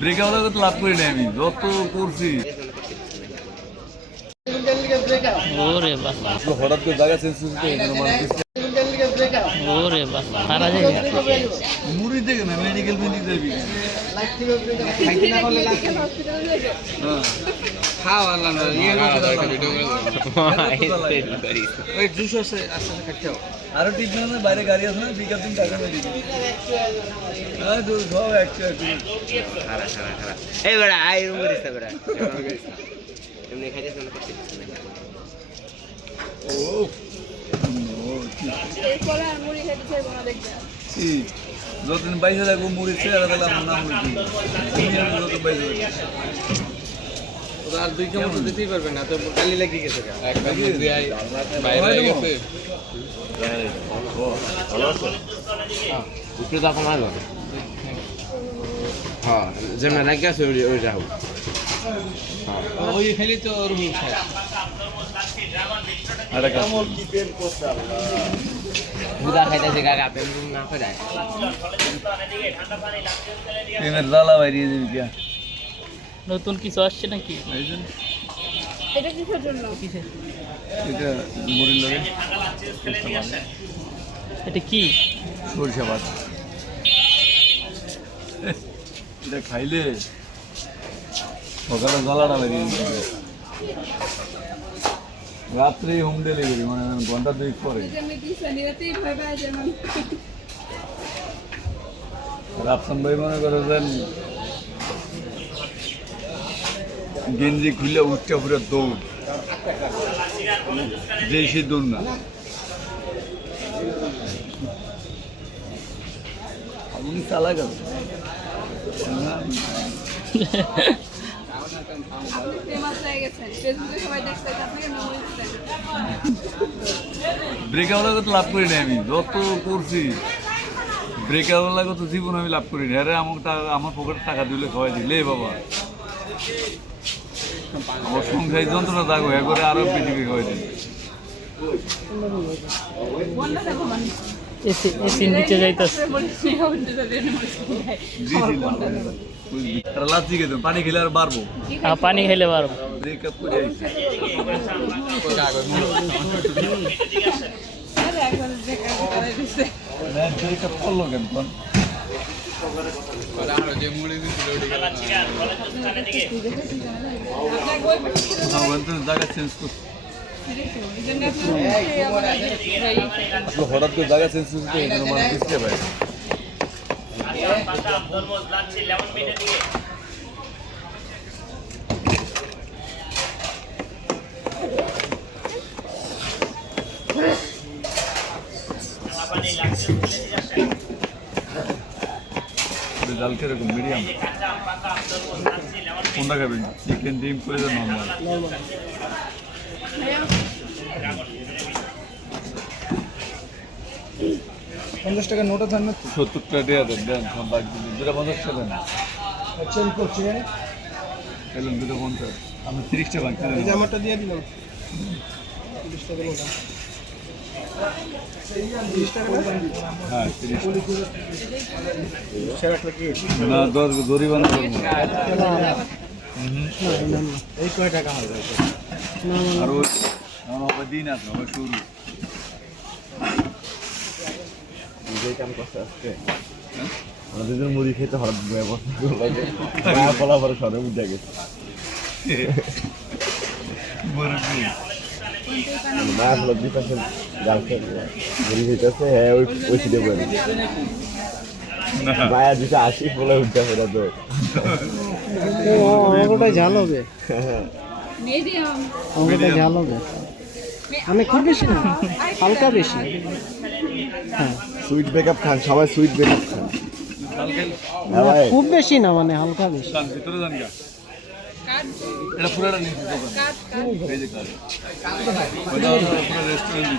Break out তো লাভ করি না আমি যত করছি ওরে বাবা হঠাৎ করে জায়গা চেঞ্জ করতে ওরে বাবা সারা জায়গা মুড়ি থেকে না মেডিকেল বিল্ডিং যাবি আরো ঠিক না বাইরে গাড়ি আছে না পিক আপ দিন টাকা মেডিকেল সব একশো এই বেড়া আই রুম করিস না বেড়া এমনি খাইতে শুনে করতে ও যতদিন বাইশে থাকবো মুড়ি ছেড়ে দিলাম নাম যত বাইশে আর দুই চামচ দিতেই পারবে না তো কালি লাগিয়ে গেছে একটা বাইরে গেছে উপরে তখন আসবে হ্যাঁ যেমন লাগে আছে ওই যাও ওই খেলি তো রুম খায় আরে বুদা খাইতেছে কাকা আপনি রুম না খায় ট্রেনের জ্বালা বাইরিয়ে যাবি কে নতুন কিছু আসছে নাকি এটা কিসের জন্য? এটা মুড়ির লগে এটা কি সরিষা ভাত এটা খাইলে সকালে জ্বালাটা বেরিয়ে যাবে রাত্রে হোম ডেলিভারি মানে ঘন্টা 2 পরে রাফসান ভাই মনে করেছেন গেঞ্জি খুলে উঠতে পুরো দৌড় যে সে দৌড় না আপনি চালা গেল ব্রেক আউট তো লাভ করি না আমি যত করছি ব্রেক আউট লাগে তো জীবন আমি লাভ করি না আরে আমার পকেটে টাকা দিলে খাওয়াই দিলে বাবা আমার সংসারী যন্ত্রণা দাগ হয়ে করে আরো পৃথিবী খাওয়াই দিল এসি নিচে যাইতেছে লাচ্ছি খেতে পানি খেলে আর বাড়বো পানি খাইলে পারবো ব্রেকআপ করে আইছি ব্রেকআপ করলো কেন জায়গা চেঞ্জ করছি হঠাৎ করে জায়গা চেঞ্জ করতে মানে বুঝতে পারে জাল কিরকম মিডিয়াম কোনটা খাবেন চিকেন ডিম করে দেন নর্মাল 50 টাকা নোট আছে না 70 টাকা দিয়ে দেন দেন সব বাকি দিন 250 টাকা দেন চেঞ্জ করছি এলেন 250 আমি 30 টাকা বাকি এই যে দেন আমারটা দিয়ে দিলাম 30 টাকা নোট 30 টাকা হ্যাঁ 30 সেরা কি না জরিমানা করবো এই কয় টাকা হবে আর ওই আমার দিন আছে আমার শুরু নিজেই কাম করতে আসছে আমাদের জন্য মুড়ি খেতে হঠাৎ ব্যবস্থা ফলা পরে সরে উঠে গেছে মা আসলে দিতেছে গার্লফ্রেন্ড মুড়ি খেতেছে হ্যাঁ ওই সিটে বলে মায়া দিতে আসি বলে উঠতে ফেরা তো আমারটা ঝাল হবে আমারটা ঝাল হবে আমি খুব বেশি না হালকা বেশি হ্যাঁ সুইট ব্রেকআপ খান সবাই সুইট ব্রেকআপ খান খুব বেশি না মানে হালকা বেশি ভিতরে যান গা এটা পুরাটা নিচে দোকান এই যে কাজ ওটা পুরো রেস্টুরেন্ট